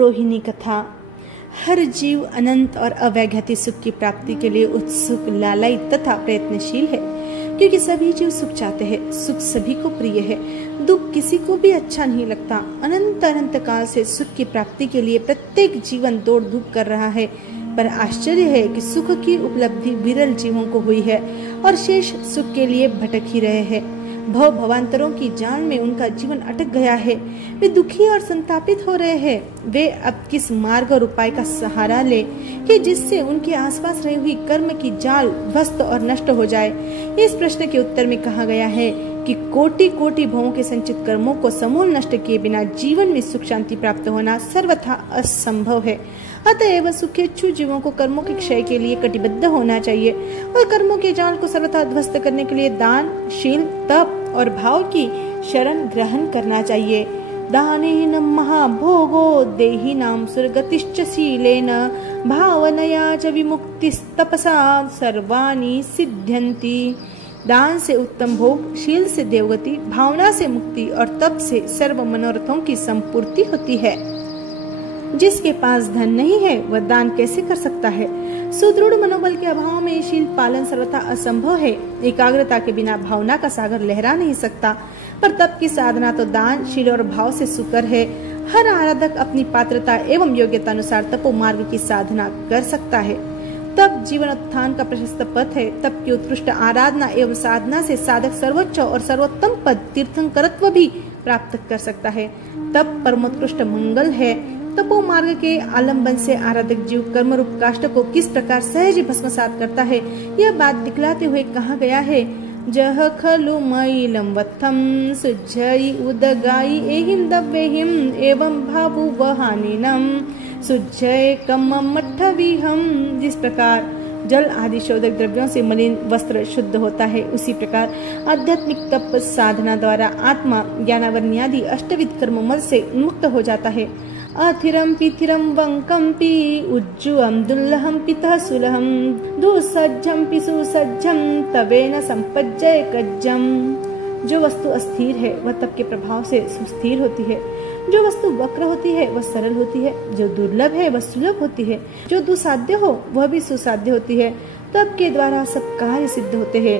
रोहिणी कथा। हर जीव अनंत और अवैघातिक सुख की प्राप्ति के लिए उत्सुक, लालयी तथा प्रयत्नशील है, क्योंकि सभी जीव सुख चाहते हैं। सुख सभी को प्रिय है, दुख किसी को भी अच्छा नहीं लगता। अनंत अनंत काल से सुख की प्राप्ति के लिए प्रत्येक जीवन दौड़ धूप कर रहा है, पर आश्चर्य है कि सुख की उपलब्धि विरल जीवों को हुई है और शेष सुख के लिए भटक ही रहे हैं। भव भवांतरों की जाल में उनका जीवन अटक गया है। वे दुखी और संतापित हो रहे हैं। वे अब किस मार्ग और उपाय का सहारा ले कि जिससे उनके आसपास रही हुई कर्म की जाल ध्वस्त और नष्ट हो जाए। इस प्रश्न के उत्तर में कहा गया है कि कोटि कोटि भवों के संचित कर्मों को समूल नष्ट किए बिना जीवन में सुख शांति प्राप्त होना सर्वथा असंभव है। अतएव सुखेच्छु जीवों को कर्मों के क्षय के लिए कटिबद्ध होना चाहिए और कर्मों के जाल को सर्वथा ध्वस्त करने के लिए दान, शील, तप और भाव की शरण ग्रहण करना चाहिए। दानेन महाभोगो देहिनां सुरगतिश्च शीलेन भावनया च विमुक्तिस्तपसा सर्वाणि सिद्ध्यन्ति। दान से उत्तम भोग, शील से देवगति, भावना से मुक्ति और तप से सर्व मनोरथों की संपूर्ति होती है। जिसके पास धन नहीं है वह दान कैसे कर सकता है? सुदृढ़ मनोबल के अभाव में शील पालन सर्वथा असंभव है। एकाग्रता के बिना भावना का सागर लहरा नहीं सकता, पर तप की साधना तो दान, शील और भाव से सुकर है। हर आराधक अपनी पात्रता एवं योग्यता अनुसार तपो मार्ग की साधना कर सकता है। तप जीवन उत्थान का प्रशस्त पथ है। तप की उत्कृष्ट आराधना एवं साधना से साधक सर्वोच्च और सर्वोत्तम पद तीर्थंकरत्व भी प्राप्त कर सकता है। तप परमोत्कृष्ट मंगल है। तपो मार्ग के आलंबन से आराधक जीव कर्म रूप काष्ठ को किस प्रकार सहज भस्मसात करता है, यह बात दिखलाते हुए कहा गया है। जह खलु मैलम वत्थम सुज्जयि उदगाई एहिम दव्यहिम एवं भावु वहानिनम सुज्जय कमम मठ्ठविहम। जिस प्रकार जल आदि शोधक द्रव्यों से मलिन वस्त्र शुद्ध होता है, उसी प्रकार आध्यात्मिक तप साधना द्वारा आत्मा ज्ञानावरण्यादि अष्टविध कर्ममल से मुक्त हो जाता है। अथिरम पिथिरम वंकम पी उज्जुअम दुल्लहम पितः सुलहम दुसज्जम पिसु सज्जम तवेन संपज्जय कज्जम। जो वस्तु अस्थिर है वह तप के प्रभाव से सुस्थिर होती है। जो वस्तु वक्र होती है वह सरल होती है। जो दुर्लभ है वह सुलभ होती है। जो दुसाध्य हो वह भी सुसाध्य होती है। तप के द्वारा सब कार्य सिद्ध होते हैं।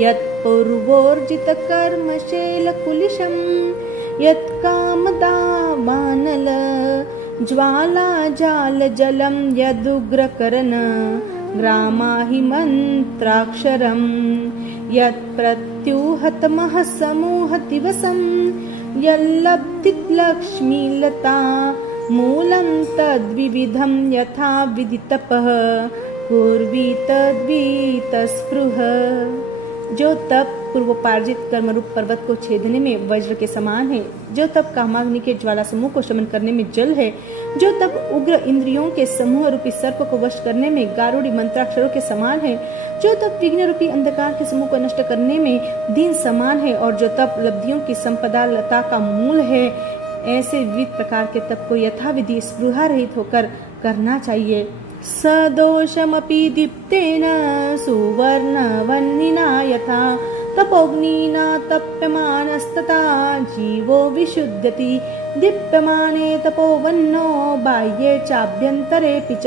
यत् पूर्वोर्जित कर्मशैल कुलिशम यत् कामदावानल ज्वाला जाल जलम यदुग्र करन ग्रामाहि मंत्राक्षरम यत् प्रत्युहत मह समूह दिवसम यल्लब्धित लक्ष्मीलता मूलम तद्विविधम यथा विदितपः पूर्वी तद्वीत स्पृह। जो तप पूर्वोपार्जित कर्म रूप पर्वत को छेदने में वज्र के समान है। जो तप कामाग्नि के ज्वाला समूह को शमन करने में जल है। जो तप उग्र इंद्रियों के समूह रूपी सर्प को वश करने में गारुड़ी मंत्राक्षरों के समान है। जो तप विघ्न रूपी अंधकार के समूह को नष्ट करने में दीन समान है। और जो तप लब्धियों की संपदा लता का मूल है। ऐसे विविध प्रकार के तप को यथाविधि स्पृहा रहित होकर करना चाहिए। सदोषमपि दीप्तेन सुवर्णवह्निना यथा तपोग्निना तप्यमानस्तथा जीवो विशुध्यति। दीप्यमाने तपोवह्नो बाह्ये चाभ्यन्तरेऽपि च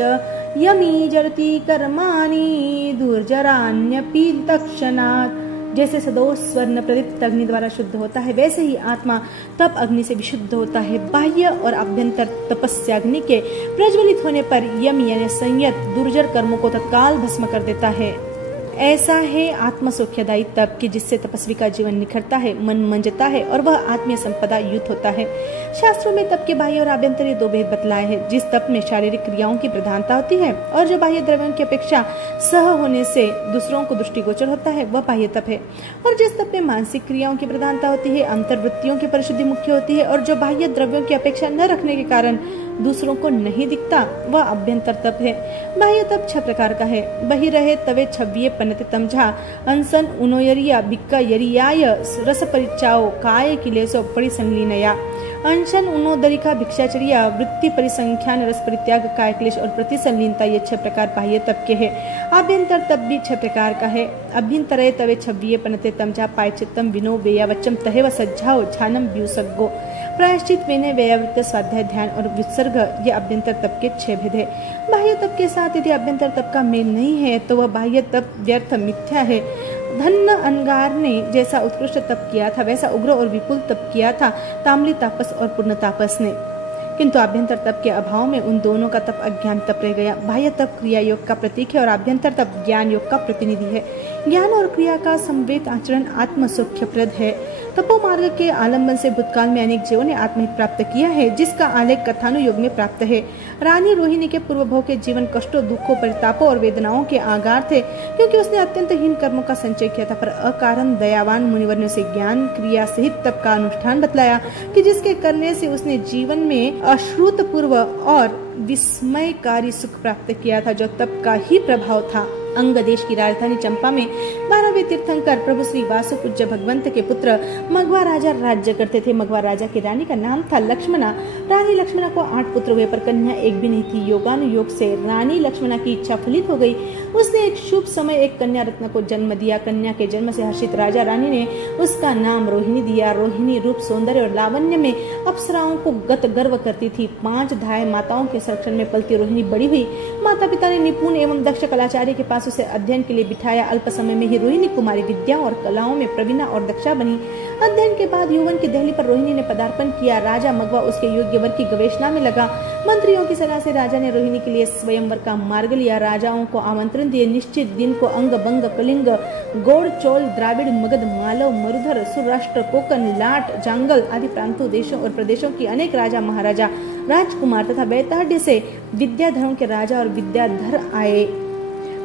यमी जरति कर्माणि दुर्जराण्यपि तत्क्षणात्। जैसे सदोष स्वर्ण प्रदीप्त अग्नि द्वारा शुद्ध होता है, वैसे ही आत्मा तप अग्नि से विशुद्ध होता है। बाह्य और आभ्यंतर तपस्याग्नि के प्रज्वलित होने पर यम यानी संयत दुर्जर कर्मों को तत्काल भस्म कर देता है। ऐसा है आत्मसौख्यदायी तप कि जिससे तपस्वी का जीवन निखरता है, मन मंजता है और वह आत्मीय संपदा युक्त होता है। शास्त्रों में तप के बाह्य और आभ्यंतर दो भेद बतलाए हैं। जिस तप में शारीरिक क्रियाओं की प्रधानता होती है और जो बाह्य द्रव्यों की अपेक्षा सह होने से दूसरों को दृष्टिगोचर होता है, वह बाह्य तप है। और जिस तप में मानसिक क्रियाओं की प्रधानता होती है, अंतर्वृत्तियों की परिशुद्धि मुख्य होती है और जो बाह्य द्रव्यों की अपेक्षा न रखने के कारण दूसरों को नहीं दिखता, वह अभ्यंतर तप है। बाह्य तप 6 प्रकार का है। बहि रहे तवे छव्ये पनते तमझा अनसन उनोयरिया भिक्का यरियाय रस परिचाओ काय किलेसो परिसंलीनया। अनशन उनोदरिका भिक्षाचर्या वृत्ति परिसंख्यान रस परित्याग काय क्लेश और प्रतिसंलीनता, ये 6 प्रकार बाह्य तप के हैं। आभ्यंतर तप भी 6 प्रकार का है। अभ्यंतरे तवे छव्ये पनते तमझा पायचित्तम विनो वेया वच्चम तहेव सज्जाओ झानम व्यूसग्गो। प्रायश्चित, विनय, व्ययावृत्ति, स्वाध्याय, ध्यान और विसर्ग ये अभ्यंतर तप के 6 भेद है। बाह्य तप के साथ यदि अभ्यंतर तप का मेल नहीं है तो वह बाह्य तप व्यर्थ मिथ्या है। धन्य अनगार ने जैसा उत्कृष्ट तप किया था वैसा उग्र और विपुल तप किया था ताम्ली तापस और पूर्ण तापस ने, किंतु आभ्यंतर तप के अभाव में उन दोनों का तप अज्ञान तप रह गया। बाह्य तप क्रिया योग का प्रतीक है और आभ्यंतर तप ज्ञान योग का प्रतिनिधि है। ज्ञान और क्रिया का समवेत आचरण आत्म सौख्यप्रद है। तपो मार्ग के आलंबन से भूतकाल में अनेक जीवों ने आत्महित प्राप्त किया है, जिसका आलेख कथानुयोग में प्राप्त है। रानी रोहिणी के पूर्व भोग के जीवन कष्टों, दुखों, परितापों और वेदनाओं के आगार थे, क्योंकि उसने अत्यंत हीन कर्मों का संचय किया था। पर अकारण दयावान मुनिवर ने उसे ज्ञान क्रिया सहित तप का अनुष्ठान बतलाया कि जिसके करने से उसने जीवन में अश्रुतपूर्व और विस्मयकारी सुख प्राप्त किया था, जो तप का ही प्रभाव था। अंग देश की राजधानी चंपा में 12वें तीर्थंकर प्रभु श्री वासुपूज्य भगवंत के पुत्र मगवा राजा राज्य करते थे। मगवा राजा की रानी का नाम था लक्ष्मणा। रानी लक्ष्मणा को 8 पुत्र हुए, पर कन्या एक भी नहीं थी। योगानुयोग से रानी लक्ष्मणा की इच्छा फलित हो गई। उसने एक शुभ समय एक कन्या रत्न को जन्म दिया। कन्या के जन्म से हर्षित राजा रानी ने उसका नाम रोहिणी दिया। रोहिणी रूप, सौंदर्य और लावण्य में अप्सराओं को गत गर्व करती थी। 5 धाय माताओं के संरक्षण में पलती रोहिणी बड़ी हुई। माता पिता ने निपुण एवं दक्ष कलाचार्य के पास उसे अध्ययन के लिए बिठाया। अल्प समय में ही रोहिणी कुमारी विद्या और कलाओं में प्रवीणा और दक्षा बनी। अध्ययन के बाद यौवन की दहली पर रोहिणी ने पदार्पण किया। राजा मगवा उसके योग्य वर की गवेषणा में लगा। मंत्रियों की सलाह से राजा ने रोहिणी के लिए स्वयंवर का मार्ग लिया। राजाओं को आमंत्रण दिए। निश्चित दिन को अंग बंग, कलिंग, गौड़, चोल, द्राविड़, मगध, मालव, मरुधर, सुराष्ट्र, कोकन, लाट, जांगल आदि प्रांतों, देशों और प्रदेशों की अनेक राजा, महाराजा, राजकुमार तथा वैताड्य से विद्याधरों के राजा और विद्याधर आए।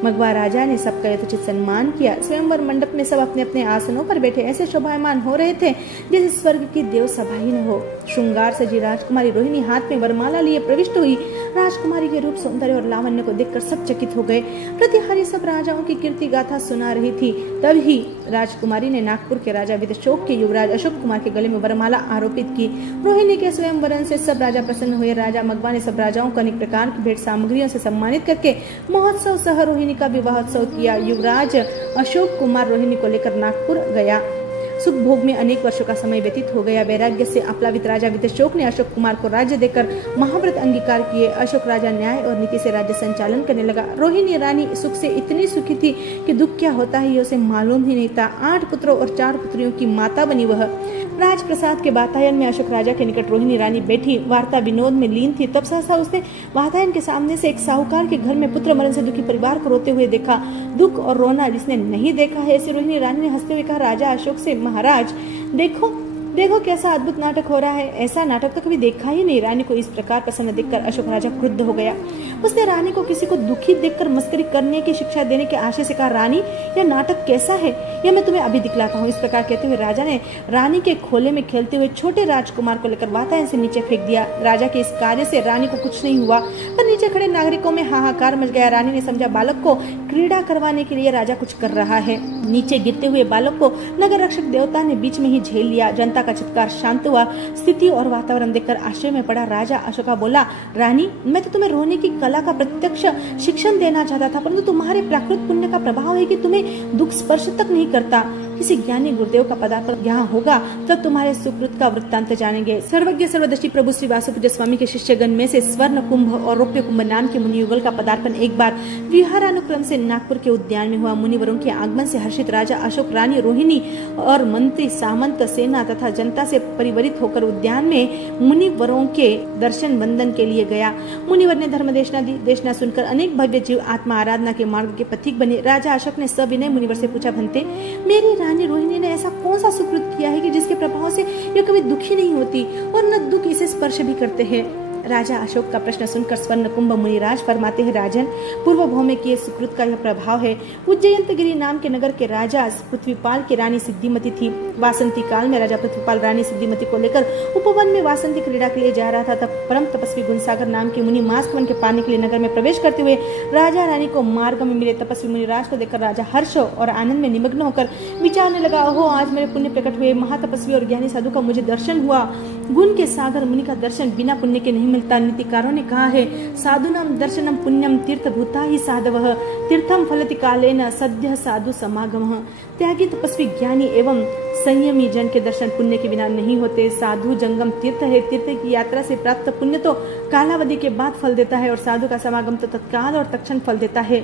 मगवा राजा ने सबका यथोचित सम्मान किया। स्वयंवर मंडप में सब अपने अपने आसनों पर बैठे ऐसे शोभायमान हो रहे थे जैसे स्वर्ग की देव सभा ही न हो। श्रृंगार सजी राजकुमारी रोहिणी हाथ में वरमाला लिए प्रविष्ट हुई। राजकुमारी के रूप, सौंदर्य और लावण्य को देखकर सब चकित हो गए। प्रतिहारी सब राजाओं की कीर्ति गाथा सुना रही थी। तभी राजकुमारी ने नागपुर के राजा विदशोक के युवराज अशोक कुमार के गले में वरमाला आरोपित की। रोहिणी के स्वयंवरण से सब राजा प्रसन्न हुए। राजा मगवा ने सब राजाओं को अनेक प्रकार की भेंट सामग्रियों से सम्मानित करके महोत्सव सह रोहिणी का विवाहोत्सव किया। युवराज अशोक कुमार रोहिणी को लेकर नागपुर गया। सुख भोग में अनेक वर्षों का समय व्यतीत हो गया। वैराग्य से अप्लावित राजा विदशोक ने अशोक कुमार को राज्य देकर महाव्रत अंगीकार किए। अशोक राजा न्याय और नीति से राज्य संचालन करने लगा। रोहिणी रानी सुख से इतनी सुखी थी कि दुख क्या होता है ये उसे मालूम ही नहीं था। 8 पुत्रों और 4 पुत्रियों की माता बनी वह। राजप्रसाद के वातायन में अशोक राजा के निकट रोहिणी रानी बैठी वार्ता विनोद में लीन थी। तब सहसा उसने वातायन के सामने से एक साहूकार के घर में पुत्र मरण से दुखी परिवार को रोते हुए देखा। दुख और रोना जिसने नहीं देखा है, ऐसे रोहिणी रानी ने हंसते हुए कहा राजा अशोक से, महाराज देखो देखो कैसा अद्भुत नाटक हो रहा है। ऐसा नाटक तो कभी देखा ही नहीं। रानी को इस प्रकार प्रसन्न देखकर अशोक राजा क्रुद्ध हो गया। उसने रानी को किसी को दुखी देखकर मस्करी करने की शिक्षा देने के आशय से कहा, रानी यह नाटक कैसा है, यह मैं तुम्हें अभी दिखलाता हूँ। इस प्रकार कहते हुए राजा ने रानी के खोले में खेलते हुए छोटे राजकुमार को लेकर वातायन से नीचे फेंक दिया। राजा के इस कार्य से रानी को कुछ नहीं हुआ, पर नीचे खड़े नागरिकों में हाहाकार मच गया। रानी ने समझा बालक को क्रीड़ा करवाने के लिए राजा कुछ कर रहा है। नीचे गिरते हुए बालक को नगर रक्षक देवता ने बीच में ही झेल लिया। जनता का चित्कार शांत हुआ। स्थिति और वातावरण देखकर आश्चर्य में पड़ा राजा अशोका बोला, रानी मैं तो तुम्हें रोने की कला का प्रत्यक्ष शिक्षण देना चाहता था, परंतु तुम्हारे प्राकृत पुण्य का प्रभाव है कि तुम्हें दुख स्पर्श तक नहीं करता। किसी ज्ञानी गुरुदेव का पदार्पण यहाँ होगा तब तुम्हारे सुकृत का वृत्तांत जानेंगे। सर्वज्ञ सर्वदर्शी प्रभु श्री वासुपूज्य स्वामी के शिष्यगण में से स्वर्ण कुंभ और रौप्य कुंभ नाम के मुनियुगल का पदार्पण एक बार विहारानुक्रम से नागपुर के उद्यान में हुआ। मुनिवरों के आगमन से हर्षित राजा अशोक रानी रोहिणी और मंत्री, सामंत, सेना तथा जनता से परिवरित होकर उद्यान में मुनिवरों के दर्शन वंदन के लिए गया। मुनिवर ने धर्म देशना सुनकर अनेक भव्य जीव आत्मा आराधना के मार्ग के पथिक बने। राजा अशोक ने सविनय मुनिवर से पूछा, भंते मेरी रानी रोहिणी ने ऐसा कौन सा सुकृत किया है कि जिसके प्रभाव से यह कभी दुखी नहीं होती और न दुख इसे स्पर्श भी करते हैं। राजा अशोक का प्रश्न सुनकर स्वर्ण कुंभ मुनिराज फरमाते हैं, राजन पूर्व भव में किए सुकृत का यह प्रभाव है। उज्जयंतगिरी नाम के नगर के राजा पृथ्वीपाल की रानी सिद्धिमती थी। वासंती काल में राजा पृथ्वीपाल रानी सिद्धिमती को लेकर उपवन में वासंती क्रीड़ा के लिए जा रहा था। तब परम तपस्वी गुणसागर नाम के मुनि मास्कवन के पानी के लिए नगर में प्रवेश करते हुए राजा रानी को मार्ग में मिले। तपस्वी मुनिराज को देखकर राजा हर्ष और आनंद में निमग्न होकर विचारने लगा, ओहो आज मेरे पुण्य प्रकट हुए, महातपस्वी और ज्ञानी साधु का मुझे दर्शन हुआ। गुण के सागर मुनि का दर्शन बिना पुण्य के नहीं मिलता। नीतिकारों ने कहा है, साधुनाम दर्शनम पुण्यम तीर्थ भूता ही साधवः तीर्थम फलति कालेन सद्य साधु समागमः। त्यागी, तपस्वी, ज्ञानी एवं संयमी जन के दर्शन पुण्य के बिना नहीं होते। साधु जंगम तीर्थ है। तीर्थ की यात्रा से प्राप्त पुण्य तो कालावधि के बाद फल देता है और साधु का समागम तो तत्काल और तत्क्षण फल देता है।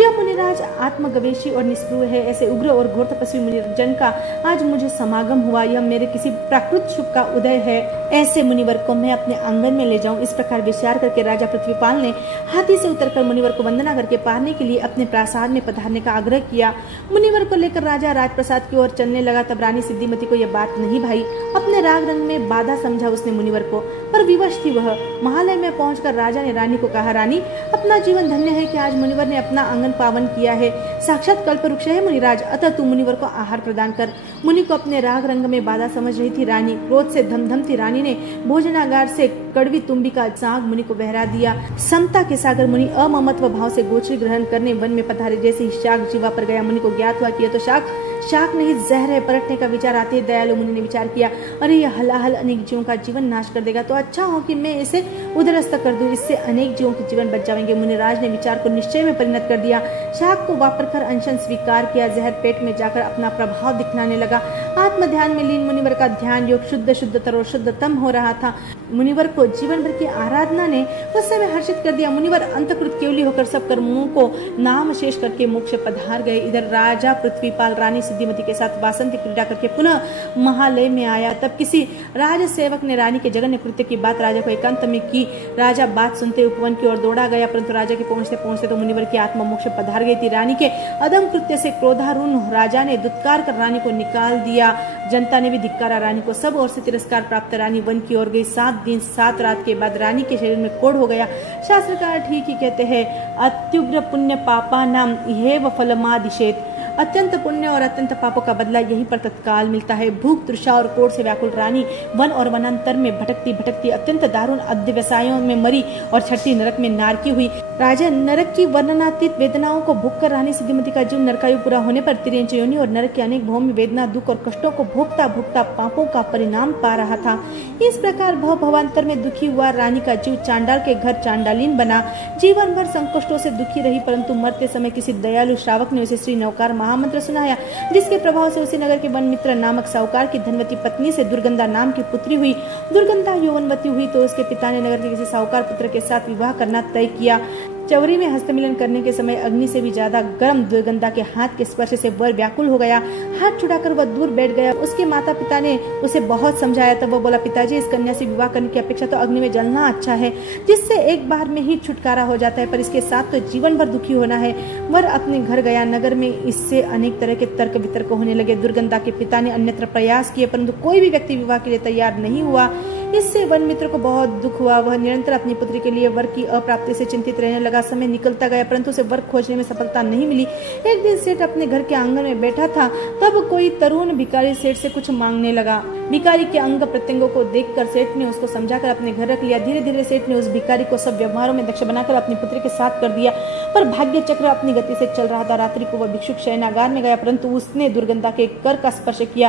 यह मुनिराज आत्मगवेशी और निष्प्रिय है। ऐसे उग्र और घोर तपस्वी मुनिजन का आज मुझे समागम हुआ। यह मेरे किसी प्राकृत शुभ का उदय है। ऐसे मुनिवर को मैं अपने आंगन में ले जाऊं। इस प्रकार विचार करके राजा पृथ्वीपाल ने हाथी से उतरकर मुनिवर को वंदना करके पारने के लिए अपने प्रासाद में पधारने का आग्रह किया। मुनिवर को लेकर राजा राजप्रसाद की ओर चलने लगा। तब रानी सिद्धिमती को यह बात नहीं भाई। अपने राग रंग में बाधा समझा उसने मुनिवर को, पर विवश थी वह। महालय में पहुंचकर राजा ने रानी को कहा, रानी, अपना जीवन धन्य है कि आज मुनिवर ने अपना आंगन पावन किया है। साक्षात कल्पवृक्ष है मुनिराज, अतः तू मुनिवर को आहार प्रदान कर। मुनि को अपने राग रंग में बाधा समझ रही थी रानी। क्रोध से धमधमती रानी ने भोजनागार से कड़वी तुम्बी का साग मुनि को बहरा दिया। समता के सागर मुनि अममत्व भाव से गोचरी ग्रहण करने वन में पधारे। जैसे ही शाक जीवा पर गया, मुनि को ज्ञात हुआ कि यह तो शाक नहीं जहर है। पलटने का विचार आते ही दयालु मुनि ने विचार किया, अरे यह हलाहल अनेक जीवों का जीवन नाश कर देगा, तो अच्छा हो कि मैं इसे उदरस्त कर दूं। इससे अनेक जीवों के जीवन बच जाएंगे। मुनिराज ने विचार को निश्चय में परिणत कर दिया। शाक को वापर कर अनशन स्वीकार किया। जहर पेट में जाकर अपना प्रभाव दिखलाने लगा। आत्म ध्यान में लीन मुनिवर का ध्यान योग शुद्धतर और शुद्धतम हो रहा था। मुनिवर को जीवन भर की आराधना ने उस समय हर्षित कर दिया। मुनिवर अंतकृत केवली होकर सब कर्मों को नाम शेष करके मोक्ष पधार गए। इधर राजा पृथ्वीपाल रानी सिद्धिमती के साथ वासंती क्रीड़ा करके पुनः महालय में आया। तब किसी राज सेवक ने रानी के जघन्य कृत्य की बात राजा को एकांत में की। राजा बात सुनते उपवन की ओर दौड़ा गया, परंतु राजा के पहुंचते पहुंचते तो मुनिवर की आत्मा मोक्ष पधार गई थी। रानी के अदम कृत्य से क्रोधारूढ़ राजा ने दुत्कार कर रानी को निकाल दिया। जनता ने भी धिक्कारा रानी को। सब ओर से तिरस्कार प्राप्त रानी वन की ओर गई। 7 दिन 7 रात के बाद रानी के शरीर में कोढ़ हो गया। शास्त्रकार ठीक ही कहते हैं, अत्युग्र पुण्य पापा नाम इहेव फलमादिशेत। अत्यंत पुण्य और अत्यंत पापों का बदला यहीं पर तत्काल मिलता है। भूख, तृषा और कोढ़ से व्याकुल रानी वन और वनांतर में भटकती भटकती अत्यंत दारुण अध्यवसायों में मरी और छठी नरक में नारकी हुई। राजा नरक की वर्णनातीत वेदनाओं को भोग कर रानी सिद्धिमती का जीव नरकायु पूरा होने पर तिर्यंच योनि और नरक के अनेक भवों में वेदना, दुख और कष्टों को भोगता भोगता पापों का परिणाम पा रहा था। इस प्रकार भवांतर में दुखी हुआ रानी का जीव चांडाल के घर चांडालीन बना। जीवन भर संकटों से दुखी रही, परंतु मरते समय किसी दयालु श्रावक ने उसे श्री नौकार महामंत्र सुनाया, जिसके प्रभाव से उसी नगर के वन मित्र नामक साहूकार की धनवती पत्नी से दुर्गंधा नाम की पुत्री हुई। दुर्गंधा यौवनवती हुई तो उसके पिता ने नगर के किसी साहूकार पुत्र के साथ विवाह करना तय किया। चवरी में हस्तमिलन करने के समय अग्नि से भी ज्यादा गर्म दुर्गंधा के हाथ के स्पर्श से वर व्याकुल हो गया। हाथ छुड़ाकर वह दूर बैठ गया। उसके माता पिता ने उसे बहुत समझाया, तब वह बोला, पिताजी, इस कन्या से विवाह करने की अपेक्षा तो अग्नि में जलना अच्छा है, जिससे एक बार में ही छुटकारा हो जाता है, पर इसके साथ तो जीवन भर दुखी होना है। वर अपने घर गया। नगर में इससे अनेक तरह के तर्क वितर्क होने लगे। दुर्गंधा के पिता ने अन्यत्र प्रयास किए, परंतु कोई भी व्यक्ति विवाह के लिए तैयार नहीं हुआ। इससे वन मित्र को बहुत दुख हुआ। वह निरंतर अपनी पुत्री के लिए वर की अप्राप्ति से चिंतित रहने लगा। समय निकलता गया, परंतु उसे वर खोजने में सफलता नहीं मिली। एक दिन सेठ अपने घर के आंगन में बैठा था, तब कोई तरुण भिखारी सेठ से कुछ मांगने लगा। भिखारी के अंग प्रत्यंगों को देखकर सेठ ने उसको समझाकर अपने घर रख लिया। धीरे धीरे सेठ ने उस भिखारी को सब व्यवहारों में दक्ष बनाकर अपनी पुत्री के साथ कर दिया, पर भाग्य चक्र अपनी गति से चल रहा था। रात्रि को वह भिक्षुक शयनागार में गया, परंतु उसने दुर्गंधा के कर का स्पर्श किया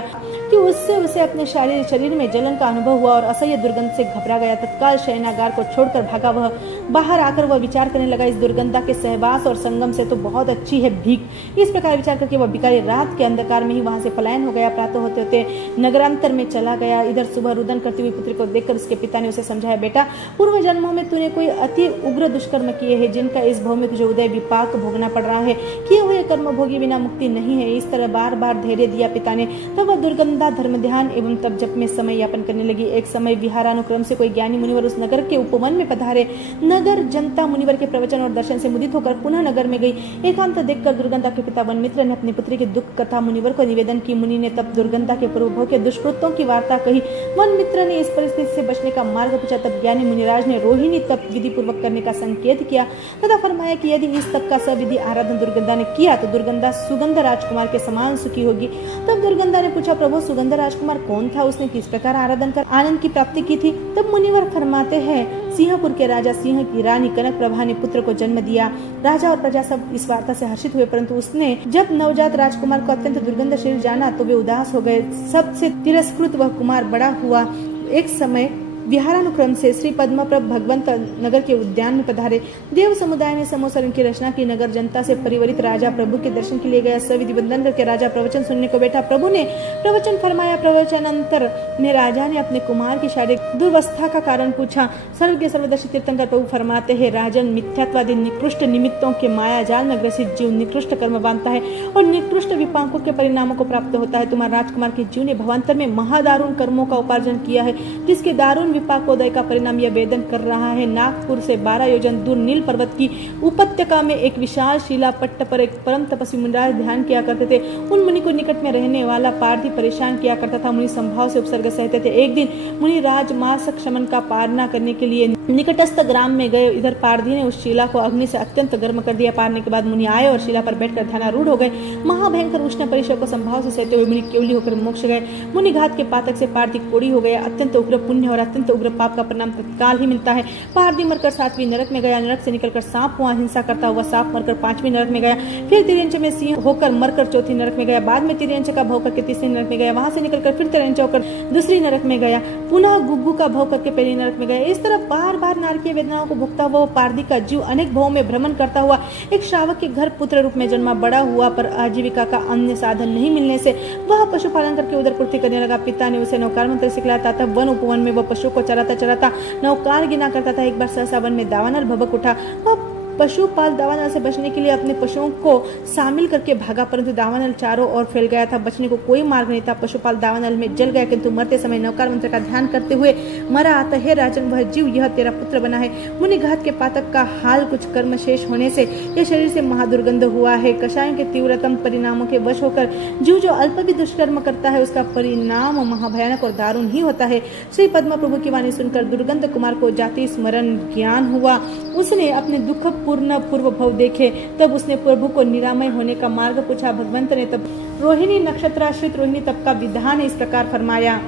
कि उससे उसे अपने शरीर में जलन का अनुभव हुआ और असह्य दुर्गंध से घबरा गया। तत्काल शयनागार को छोड़कर भागा। वह बाहर आकर वह विचार करने लगा, इस दुर्गंधा के सहवास और संगम से तो बहुत अच्छी है भीख। इस प्रकार विचार करके वह भिखारी रात के अंधकार में ही वहां से पलायन हो गया। प्रातः होते होते नगरांतर में चला गया। इधर सुबह रुदन करती हुई पुत्री को देखकर उसके पिता ने उसे समझाया, बेटा, पूर्व जन्मों में तूने कोई अति उग्र दुष्कर्म किए हैं, जिनका इस भव में तुझे उदय विपाक भोगना पड़ रहा है। किए हुए कर्म भोगी बिना मुक्ति नहीं है। इस तरह बार बार धैर्य दिया पिता ने। तब वह दुर्गंधा धर्म ध्यान एवं तप जप में समय यापन करने लगी। एक समय विहारानुक्रम से कोई ज्ञानी मुनिवर उस नगर के उपवन में पधारे। नगर जनता मुनिवर के प्रवचन और दर्शन से मुदित होकर पुनः नगर में गई। एकांत देखकर दुर्गंधा के पिता वन मित्र ने अपनी पुत्री की दुख कथा मुनिवर को निवेदन की। मुनि ने तब दुर्गंधा के पूर्व के दुष्कृत्यों की वार्ता कही। वन मित्र ने इस परिस्थिति से बचने का मार्ग पूछा। तब ज्ञानी मुनिराज ने रोहिणी तप विधि पूर्वक करने का संकेत किया तथा फरमाया कि यदि इस तप का सविधि आराधन दुर्गंधा ने किया तो दुर्गंधा सुगंध राजकुमार के समान सुखी होगी। तब दुर्गंधा ने पूछा, प्रभु, सुगंध राजकुमार कौन था? उसने किस प्रकार आराधन कर आनंद की प्राप्ति की थी? तब मुनिवर फरमाते हैं, सिंहपुर के राजा सिंह की रानी कनक प्रभा ने पुत्र को जन्म दिया। राजा और प्रजा सब इस वार्ता से हर्षित हुए, परंतु उसने जब नवजात राजकुमार को अत्यंत दुर्गंध शरीर जाना तो वे उदास हो गए। सबसे तिरस्कृत वह कुमार बड़ा हुआ। एक समय विहारानुक्रम से श्री पद्मप्रभ भगवंत नगर के उद्यान में पधारे। देव समुदाय ने समोसरण की रचना की। नगर जनता से परिवरित राजा प्रभु के दर्शन के लिए गया। सविधि वंदन करके राजा प्रवचन सुनने को बैठा। प्रभु ने प्रवचन फरमाया। प्रवचन अंतर में राजा ने अपने कुमार की शारीरिक दुर्वस्था का कारण पूछा। सर्वज्ञ सर्वदर्शी तीर्थंकर प्रभु फरमाते हैं, राजन, मिथ्यात्वादी निकृष्ट निमित्तों के माया जाल में ग्रसित जीव निकृष्ट कर्म बांधता है और निकृष्ट विपाकों के परिणामों को प्राप्त होता है। तुम्हारे राजकुमार के जीव ने भवांतर में महादारुण कर्मों का उपार्जन किया है, जिसके दारुण विपाकोदय का परिणाम यह वेदन कर रहा है। नागपुर से 12 योजन दूर नील पर्वत की उपत्यका में एक विशाल शिला पट्ट पर एक परम तपस्वी मुनिराज ध्यान किया करते थे। उन मुनि को निकट में रहने वाला पार्थी परेशान किया करता था। मुनि संभाव से उपसर्ग सहते थे। एक दिन मुनि राज मास क्षमन का पारना करने के लिए निकटस्थ ग्राम में गए। इधर पारधी ने उस शिला को अग्नि से अत्यंत गर्म कर दिया। पारने के बाद मुनि आए और शिला पर बैठकर ध्यानारूढ़ हो गए। महाभयंकर उष्ण परिसर को संभाव से सहते हुए मुनि केवली होकर मोक्ष गए। मुनि घात के पातक से पार्थी कोड़ी हो गया। अत्यंत उग्र पुण्य और अत्यंत उग्र पाप का परिणाम तत्काल ही मिलता है। पारधी मरकर 7वीं नरक में गया। नरक से निकलकर सांप हुआ। हिंसा करता हुआ सांप मरकर 5वीं नरक में गया। फिर तिर्यंच में सिंह होकर मरकर 4थी नरक में गया। बाद में तिर्यंच का भोग करके 3री नरक में गया। वहां से निकलकर फिर तिर्यंच होकर 2री नरक में गया। पुनः गुग्गू का भोग करके 1ली नरक में गया। इस तरह बार बार नारकीय वेदनाओं को भुगता हुआ पारधी का जीव अनेक भवों में भ्रमण करता हुआ एक श्रावक के घर पुत्र रूप में जन्मा। बड़ा हुआ पर आजीविका का अन्य साधन नहीं मिलने से वह पशुपालन करके उधर पूर्ति करने लगा। पिता ने उसे नौकार मंत्र सिखलाता था। वन उपवन में वह पशु को चराता चराता नौकार गिना करता था। एक बार सहसा वन में दावानल भबक उठा। वह पशुपाल दावानल से बचने के लिए अपने पशुओं को शामिल करके भागा, परंतु दावानल चारों ओर फैल गया था। बचने को कोई मार्ग नहीं था। पशुपाल दावानल में जल गया, किंतु मरते समय नौकार मंत्र का ध्यान करते हुए मरा। आता है राजन, वह जीव यह तेरा पुत्र बना है। मुनि घात के पातक का हाल कुछ कर्म शेष होने से यह शरीर से महादुर्गंध हुआ है। कषायों के तीव्रतम परिणामों के वश होकर जीव जो अल्प भी दुष्कर्म करता है, उसका परिणाम महाभयानक और दारुण ही होता है। श्री पद्म प्रभु की वाणी सुनकर दुर्गंध कुमार को जाति स्मरण ज्ञान हुआ। उसने अपने दुख पूर्ण पूर्व भव देखे। तब उसने प्रभु को निरामय होने का मार्ग पूछा। भगवंत ने तब रोहिणी नक्षत्राश्रित रोहिणी तप का विधान इस प्रकार फरमाया।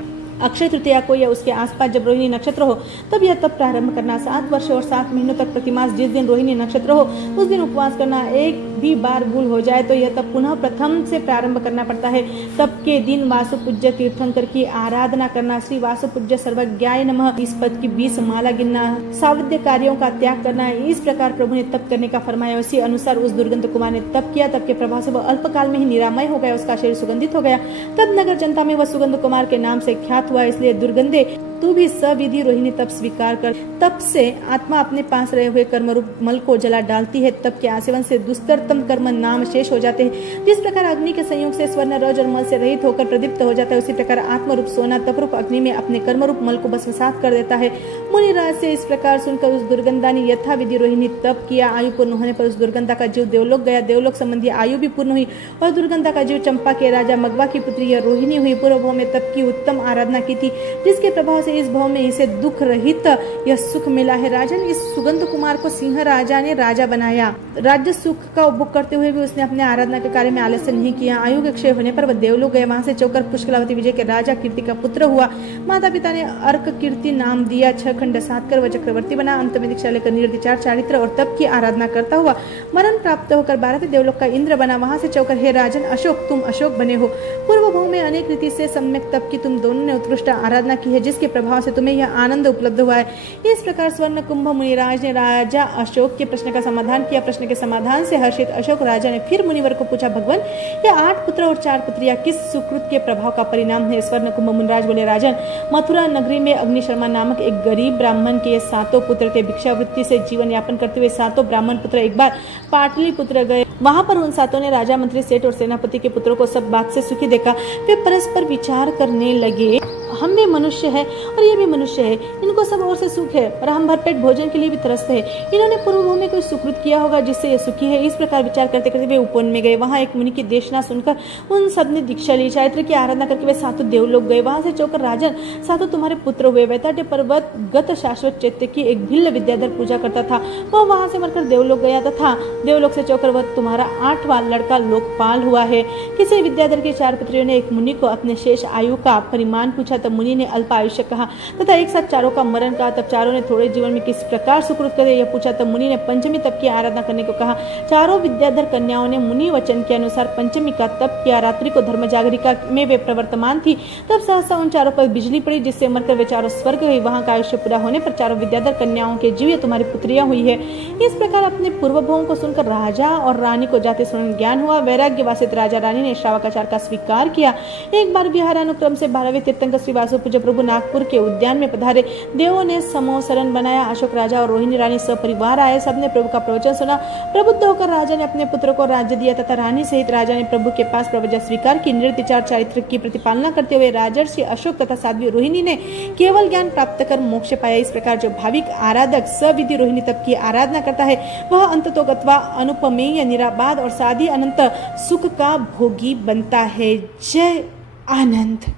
अक्षय तृतीया को या उसके आसपास जब रोहिणी नक्षत्र हो तब यह तप प्रारंभ करना। 7 वर्ष और 7 महीनों तक प्रतिमास जिस दिन रोहिणी नक्षत्र हो उस दिन उपवास करना। एक भी बार भूल हो जाए तो यह तप पुनः प्रथम से प्रारंभ करना पड़ता है। तप के दिन वासुपूज्य तीर्थंकर की आराधना करना। श्री वासुपूज्य सर्वज्ञाय नमः इस पद की 20 माला गिनना। सावध्य कार्यों का त्याग करना। इस प्रकार प्रभु ने तप करने का फरमाया। उसी अनुसार उस दुर्गंध कुमार ने तप किया। तप के प्रभाव से वह अल्पकाल में ही निरामय हो गया। उसका शरीर सुगंधित हो गया। तब नगर जनता में वह सुगंध कुमार के नाम से ख्यात हुआ। इसलिए दुर्गंधे, तू भी सविधि रोहिणी तप स्वीकार कर। तप से आत्मा अपने पास रहे हुए कर्मरूप मल को जला डालती है। तप के आसेवन से दुस्तरतम कर्म नाम शेष हो जाते हैं। जिस प्रकार अग्नि के संयोग से स्वर्ण रज और मल से रहित होकर प्रदीप्त हो जाता है, उसी प्रकार आत्मरूप सोना तपरूप अग्नि में अपने कर्मरूप मल को भस्मसात कर देता है। मुनिराज से इस प्रकार सुनकर उस दुर्गंधा ने यथाविधि रोहिणी तप किया। आयु पूर्ण होने पर उस दुर्गंधा का जीव देवलोक गया। देवलोक संबंधी आयु भी पूर्ण हुई और दुर्गंधा का जीव चंपा के राजा मगवा की पुत्री यह रोहिणी हुई। पूर्व भव में तप की उत्तम आराधना की थी, जिसके प्रभाव से इस भव में इसे दुख रहित यह सुख मिला है। राजन, इस सुगंध कुमार को सिंह राजा ने राजा बनाया। राज्य सुख का उपभोग करते हुए भी उसने अपने आराधना के कार्य में आलस्य नहीं किया। आयु के क्षय होने पर वह देवलोक गया। वहां से चौकर पुष्कलावती विजय के राजा कीर्ति का पुत्र हुआ। माता पिता ने अर्क कीर्ति नाम दिया। 6 खंड साध कर वह चक्रवर्ती बना। अंत में दीक्षा लेकर निर्विचार चारित्र और तप की आराधना करता हुआ मरण प्राप्त होकर 12वें देवलोक का इंद्र बना। वहां से चौकर, हे राजन अशोक, तुम अशोक बने हो। पूर्व भव में अनेक रीति से सम्यक तप की तुम दोनों ने उत्कृष्ट आराधना की है, जिसके प्रभाव से तुम्हें यह आनंद उपलब्ध हुआ है। इस प्रकार स्वर्ण कुंभ मुनिराज ने राजा अशोक के प्रश्न का समाधान किया। प्रश्न के समाधान से हर्षित अशोक राजा ने फिर मुनिवर को पूछा, भगवान, यह 8 पुत्र और 4 पुत्रियां किस सुकृत के प्रभाव का परिणाम है? स्वर्ण कुंभ मुनिराज बोले, राजन, मथुरा नगरी में अग्नि शर्मा नामक एक गरीब ब्राह्मण के 7 पुत्र थे। भिक्षावृत्ति से जीवन यापन करते हुए 7 ब्राह्मण पुत्र एक बार पाटलिपुत्र गए। वहां पर उन 7 ने राजा, मंत्री, सेठ और सेनापति के पुत्रों को सब बात से सुखी देखा। वे परस्पर विचार करने लगे, हम भी मनुष्य है और ये भी मनुष्य है, इनको सब ओर से सुख है और हम भरपेट भोजन के लिए भी तरसते हैं। इन्होंने पूर्व भव में कोई सुकृत किया होगा जिससे ये सुखी है। इस प्रकार विचार करते करते वे उपवन में गए। वहां एक मुनि की देशना सुनकर उन सब ने दीक्षा ली। चारित्र की आराधना करके वे 7 देवलोक गए। वहां से चौकर, राजन, 7 तुम्हारे पुत्र हुए। वैताट्य पर्वत गत शाश्वत चैत्य की एक भिल्ल विद्याधर पूजा करता था। वह वहां से मरकर देवलोक गया तथा देवलोक से चौकर वह तुम्हारा 8वां लड़का लोकपाल हुआ है। किसी विद्याधर के 4 पुत्रियों ने एक मुनि को अपने शेष आयु का परिमाण पूछा। तब मुनि मुनि ने अल्प आयुष्य कहा तथा एक साथ चारों का मरण कहा। तब चारों ने थोड़े जीवन में किस प्रकार सुकृत करे यह पूछा। तब मुनि ने पंचमी तप की आराधना करने को कहा। चारों विद्याधर कन्याओं ने मुनि वचन के अनुसार पंचमी का तप किया। रात्रि को धर्म जागरिका में वे प्रवर्तमान थी। तब सहसा उन चारों पर बिजली पड़ी, जिससे मरकर वे चारों स्वर्ग गई। वहां का आयुष्य पूरा होने पर चारों विद्याधर कन्याओं के जीव तुम्हारी पुत्रियां हुई है। इस प्रकार अपने पूर्व भोगों को सुनकर राजा और रानी को जाते समय ज्ञान हुआ। वैराग्य वासित राजा रानी ने श्रावकाचार का स्वीकार किया। एक बार विहारानुक्रम से 12वें तीर्थंकर श्री वासु पूज्य प्रभु नागपुर के उद्यान में पधारे। देवों ने समोसरण बनाया। अशोक राजा और रोहिणी रानी सपरिवार आए। सबने प्रभु का प्रवचन सुना। प्रबुद्ध होकर राजा ने अपने पुत्र को राज्य दिया तथा रानी सहित राजा ने प्रभु के पास प्रवचन स्वीकार की। निर्विचार चारित्र की प्रतिपालना करते हुए राजर्षि अशोक तथा साध्वी रोहिणी ने केवल ज्ञान प्राप्त कर मोक्ष पाया। इस प्रकार जो भाविक आराधक सविधि रोहिणी तप की आराधना करता है वह अंततोगत्वा अनुपमेय निराबाद और साधी अनंत सुख का भोगी बनता है। जय आनंद।